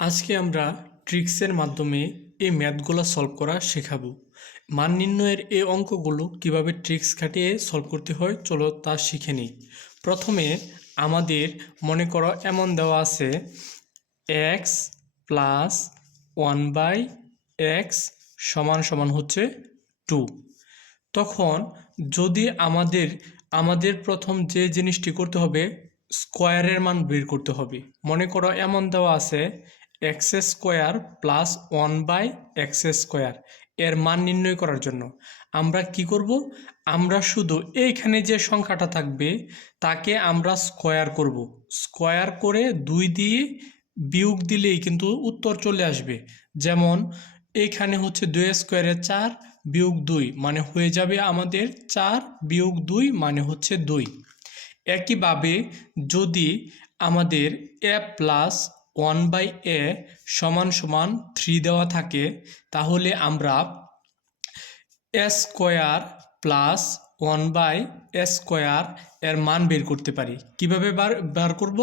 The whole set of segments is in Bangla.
আজকে আমরা ট্রিক্সের মাধ্যমে এই ম্যাথগুলো সলভ করা শেখাবো। মান নির্ণয়ের এই অঙ্কগুলো কিভাবে ট্রিক্স খাটিয়ে সলভ করতে হয় চলো তা শিখে নিই। প্রথমে আমাদের মনে করো এমন দেওয়া আছে এক্স প্লাস 1/x সমান সমান হচ্ছে 2। তখন যদি আমাদের প্রথম যে জিনিসটি করতে হবে স্কোয়ারের মান বের করতে হবে। মনে করো এমন দেওয়া আছে এক্স স্কোয়ার প্লাস 1/x², এর মান নির্ণয় করার জন্য আমরা কি করব, আমরা শুধু এইখানে যে সংখ্যাটা থাকবে তাকে আমরা স্কোয়ার করব। স্কোয়ার করে 2 দিয়ে বিয়োগ দিলেই কিন্তু উত্তর চলে আসবে। যেমন এইখানে হচ্ছে 2² 4 বিয়োগ 2 মানে হয়ে যাবে আমাদের 4 বিয়োগ 2 মানে হচ্ছে 2। একইভাবে যদি আমাদের a প্লাস 1/a সমান সমান 3 দেওয়া থাকে তাহলে আমরা a স্কোয়ার প্লাস 1/a² এর মান বের করতে পারি। কিভাবে বার করব,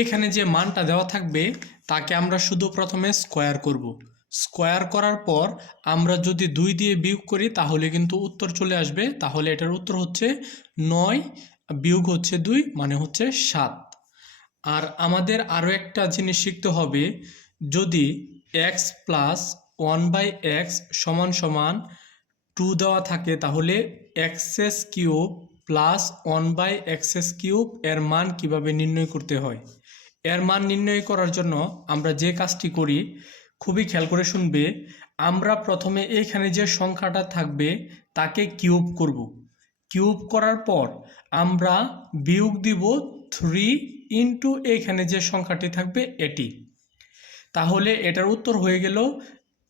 এখানে যে মানটা দেওয়া থাকবে তাকে আমরা শুধু প্রথমে স্কোয়ার করব। স্কোয়ার করার পর আমরা যদি 2 দিয়ে বিয়োগ করি তাহলে কিন্তু উত্তর চলে আসবে। তাহলে এটার উত্তর হচ্ছে 9 বিয়োগ হচ্ছে 2 মানে হচ্ছে 7। আর আমাদের আরও একটা জিনিস শিখতে হবে, যদি x প্লাস 1/x সমান সমান 2 দেওয়া থাকে তাহলে x³ প্লাস 1/x³ এর মান কিভাবে নির্ণয় করতে হয়। এর মান নির্ণয় করার জন্য আমরা যে কাজটি করি খুবই খেয়াল করে শুনবে। আমরা প্রথমে এখানে যে সংখ্যাটা থাকবে তাকে কিউব করব। কিউব করার পর আমরা বিয়োগ দিব 3 ইন্টু এখানে যে সংখ্যাটি থাকবে এটি। তাহলে এটার উত্তর হয়ে গেল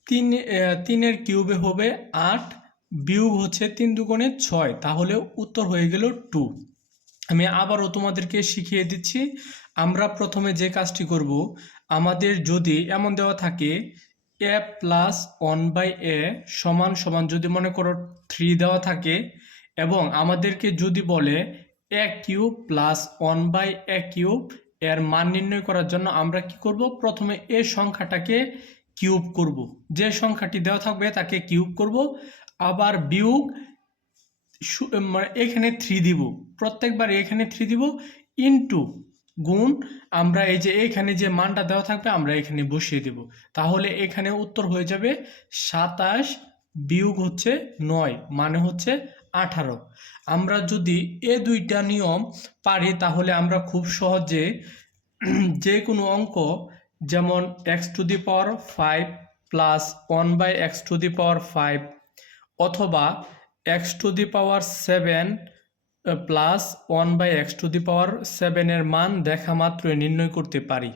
3 কিউবে হবে 8 বিয়োগ হচ্ছে 3 দুগুণে 6, তাহলে উত্তর হয়ে গেল 2। আমি আবারও তোমাদেরকে শিখিয়ে দিচ্ছি। আমরা প্রথমে যে কাজটি করব, আমাদের যদি এমন দেওয়া থাকে a প্লাস 1/a সমান সমান যদি মনে করো 3 দেওয়া থাকে এবং আমাদেরকে যদি বলে a³ প্লাস 1/a³ এর মান নির্ণয় করার জন্য আমরা কি করব, প্রথমে এই সংখ্যাটাকে কিউব করব। যে সংখ্যাটি দেওয়া থাকবে তাকে কিউব করব, আবার বিয়োগ এখানে 3 দিব, প্রত্যেকবার এখানে 3 দিব, ইনটু গুণ আমরা এই যে এখানে যে মানটা দেওয়া থাকবে আমরা এখানে বসিয়ে দেব। তাহলে এখানে উত্তর হয়ে যাবে 27 বিয়োগ হচ্ছে 9 মানে হচ্ছে 18। আমরা যদি এ দুইটা নিয়ম পারি তাহলে আমরা খুব সহজে যে কোনো অঙ্ক, যেমন x⁵ প্লাস 1/x⁵ অথবা x⁷ প্লাস 1/x⁷ এর মান দেখা মাত্রই নির্ণয় করতে পারি।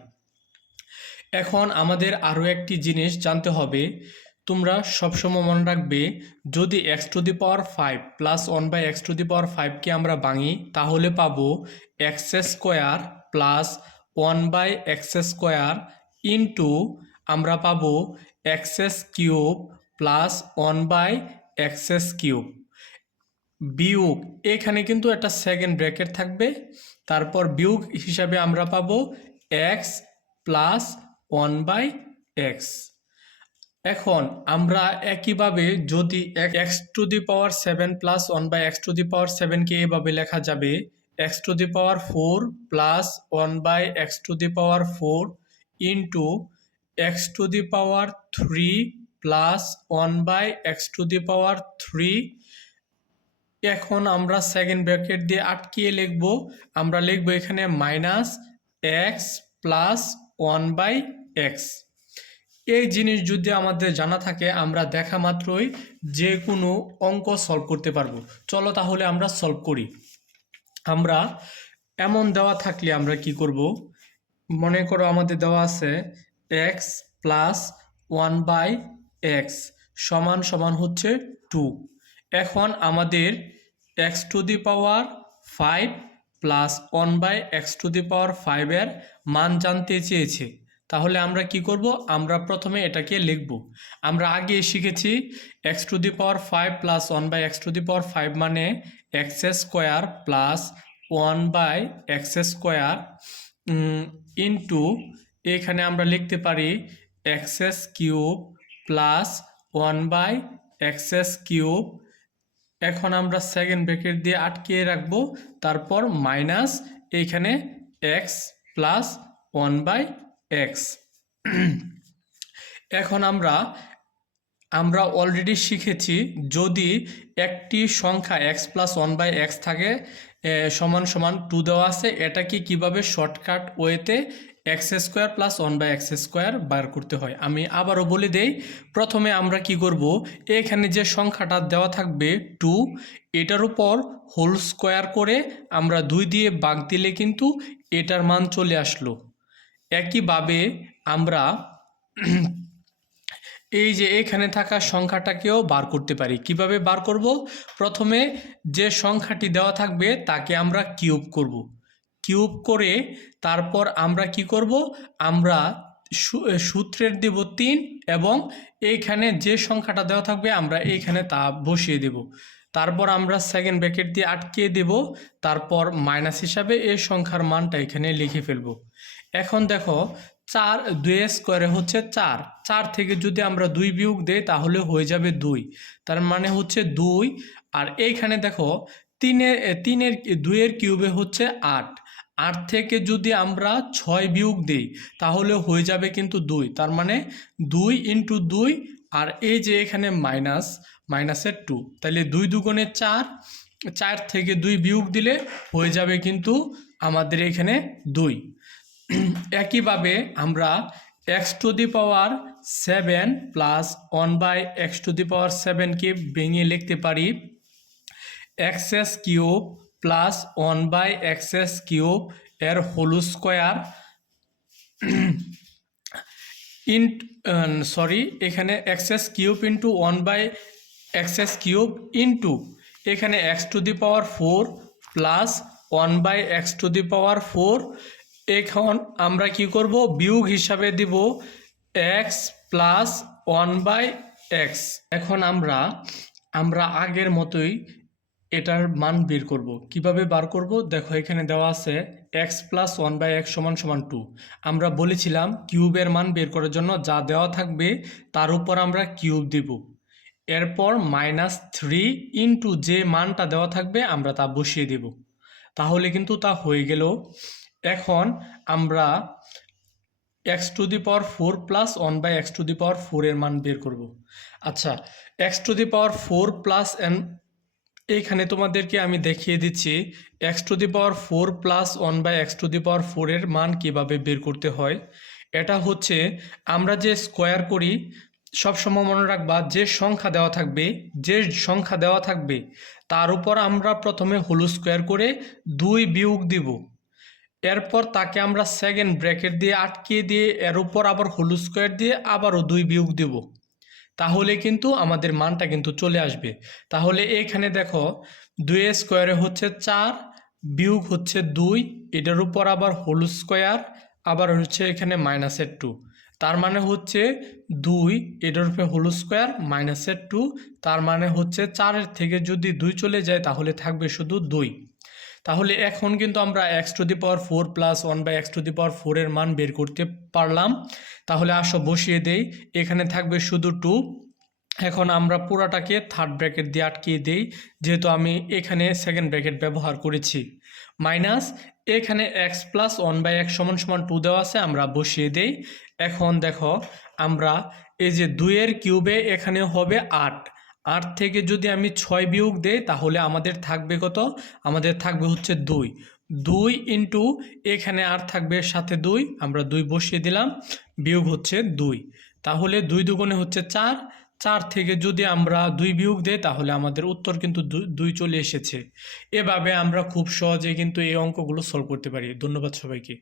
এখন আমাদের আরও একটি জিনিস জানতে হবে, তোমরা সবসময় মনে রাখবে, যদি x⁵ প্লাস 1/x⁵কে আমরা ভাঙি তাহলে পাবো x² প্লাস 1/x² ইন্টু আমরা পাবো x³ প্লাস 1/x³ বিয়োগ এখানে কিন্তু একটা সেকেন্ড ব্র্যাকেট থাকবে, তারপর বিয়োগ হিসাবে আমরা পাবো x প্লাস 1/x। এখন আমরা একইভাবে যদি x⁷ প্লাস 1/x⁷কে এভাবে লেখা যাবে x⁴ plus 1/x⁴ into x⁴ plus 1/x⁴। এখন আমরা সেকেন্ড ব্র্যাকেট দিয়ে আটকিয়ে লিখব, আমরা লিখব এখানে মাইনাস এক্স প্লাস 1/x। এই জিনিস যদি আমাদের জানা থাকে আমরা দেখা মাত্রই যে কোনো অঙ্ক সলভ করতে পারবো। চলো তাহলে আমরা সলভ করি। আমরা এমন দেওয়া থাকলে আমরা কি করব, মনে করো আমাদের দেওয়া আছে এক্স প্লাস 1/x সমান সমান হচ্ছে 2। এখন আমাদের x⁵ প্লাস 1/x⁵ এর মান জানতে চেয়েছে। তাহলে আমরা কি করব, আমরা প্রথমে এটাকে লিখব। আমরা আগে শিখেছি x⁵ প্লাস 1/x⁵ মানে x² প্লাস 1/x² ইন্টু এখানে আমরা লিখতে পারি এক্স কিউব প্লাস 1/x³ এখন আমরা সেকেন্ড ব্র্যাকেট দিয়ে আটকিয়ে রাখবো, তারপর মাইনাস এইখানে এক্স প্লাস 1/x। এখন আমরা অলরেডি শিখেছি যদি একটি সংখ্যা x প্লাস 1/x থাকে সমান সমান 2 দেওয়া আছে, এটাকে কিভাবে শর্টকাট ওয়েতে x² প্লাস 1/x² বার করতে হয়। আমি আবারও বলে দেই, প্রথমে আমরা কি করব, এখানে যে সংখ্যাটা দেওয়া থাকবে 2, এটার উপর হোল স্কোয়ার করে আমরা 2 দিয়ে ভাগ দিলে কিন্তু এটার মান চলে আসলো। একইভাবে আমরা এই যে এখানে থাকা সংখ্যাটাকেও বার করতে পারি। কিভাবে বার করব, প্রথমে যে সংখ্যাটি দেওয়া থাকবে তাকে আমরা কিউব করব, কিউব করে তারপর আমরা কি করব, আমরা সূত্রের দেব 3 এবং এইখানে যে সংখ্যাটা দেওয়া থাকবে আমরা এইখানে তা বসিয়ে দেব, তারপর আমরা সেকেন্ড ব্র্যাকেট দিয়ে আটকে দেব, তারপর মাইনাস হিসাবে এই সংখ্যার মানটা এখানে লিখে ফেলব। এখন দেখো 2 হচ্ছে 4, 4 থেকে যদি আমরা 2 বিয়োগ দেই তাহলে হয়ে যাবে 2, তার মানে হচ্ছে 2। আর এইখানে দেখো 2 এর কিউবে হচ্ছে 8, 8 থেকে যদি আমরা 6 বিয়োগ দেই তাহলে হয়ে যাবে কিন্তু 2, তার মানে 2 × 2, আর এই যে এখানে মাইনাসের 2, তাহলে 2 দুগুণে 4, 4 থেকে 2 বিয়োগ দিলে হয়ে যাবে কিন্তু আমাদের এখানে 2। একইভাবে আমরা x⁷ প্লাস 1/x⁷ কে ভেঙে লিখতে পারি x³ প্লাস 1/x³ এর হোল স্কোয়ার এখানে x³ × 1/x³ ইন্টু এখানে x⁴ প্লাস 1/x⁴। এখন আমরা কি করব, বিয়োগ হিসাবে দিব x প্লাস 1/x। এখন আমরা আগের মতোই এটার মান বের করব। কিভাবে বার করব, দেখো এখানে দেওয়া আছে x প্লাস 1/x = 2। আমরা বলেছিলাম কিউবের মান বের করার জন্য যা দেওয়া থাকবে তার উপর আমরা কিউব দিব, এরপর -3 ইন্টু যে মানটা দেওয়া থাকবে আমরা তা বসিয়ে দেব, তাহলে কিন্তু তা হয়ে গেল। এখন আমরা x⁴ প্লাস 1/x⁴ এর মান বের করব। আচ্ছা, x⁴ প্লাস এইখানে তোমাদেরকে আমি দেখিয়ে দিচ্ছি x⁴ প্লাস 1/x⁴ এর মান কিভাবে বের করতে হয়। এটা হচ্ছে আমরা যে স্কোয়ার করি সবসময় মনে রাখবা, যে সংখ্যা দেওয়া থাকবে তার উপর আমরা প্রথমে হোল স্কোয়ার করে 2 বিয়োগ দিব, এরপর তাকে আমরা সেকেন্ড ব্র্যাকেট দিয়ে আটকে দিয়ে এর উপর আবার হোল স্কোয়ার দিয়ে আবারও 2 বিয়োগ দেব, তাহলে কিন্তু আমাদের মানটা কিন্তু চলে আসবে। তাহলে এখানে দেখো 2² হচ্ছে 4 বিয়োগ হচ্ছে 2, এটার উপর আবার হোল স্কোয়ার, আবার হচ্ছে এখানে -2, তার মানে হচ্ছে 2 এটার উপরে হোল স্কোয়ার -2, তার মানে হচ্ছে 4 থেকে যদি 2 চলে যায় তাহলে থাকবে শুধু 2। তাহলে এখন কিন্তু আমরা x⁴ প্লাস 1/x⁴ এর মান বের করতে পারলাম। তাহলে আসো বসিয়ে দেই, এখানে থাকবে শুধু 2। এখন আমরা পুরাটাকে থার্ড ব্র্যাকেট দিয়ে আটকিয়ে দেই, যেহেতু আমি এখানে সেকেন্ড ব্র্যাকেট ব্যবহার করেছি, মাইনাস এখানে x প্লাস 1/x = 2 দেওয়া আছে, আমরা বসিয়ে দেই। এখন দেখো আমরা এই যে 2 এর কিউবে এখানে হবে 8, 8 থেকে যদি আমি 6 বিয়োগ দেই তাহলে আমাদের থাকবে কত, আমাদের থাকবে হচ্ছে 2 ইন্টু এখানে আর থাকবে সাথে 2, আমরা 2 বসিয়ে দিলাম, বিয়োগ হচ্ছে 2, তাহলে 2 দুগুণে হচ্ছে 4, 4 থেকে যদি আমরা 2 বিয়োগ দেই তাহলে আমাদের উত্তর কিন্তু 2 চলে এসেছে। এভাবে আমরা খুব সহজে কিন্তু এই অঙ্কগুলো সলভ করতে পারি। ধন্যবাদ সবাইকে।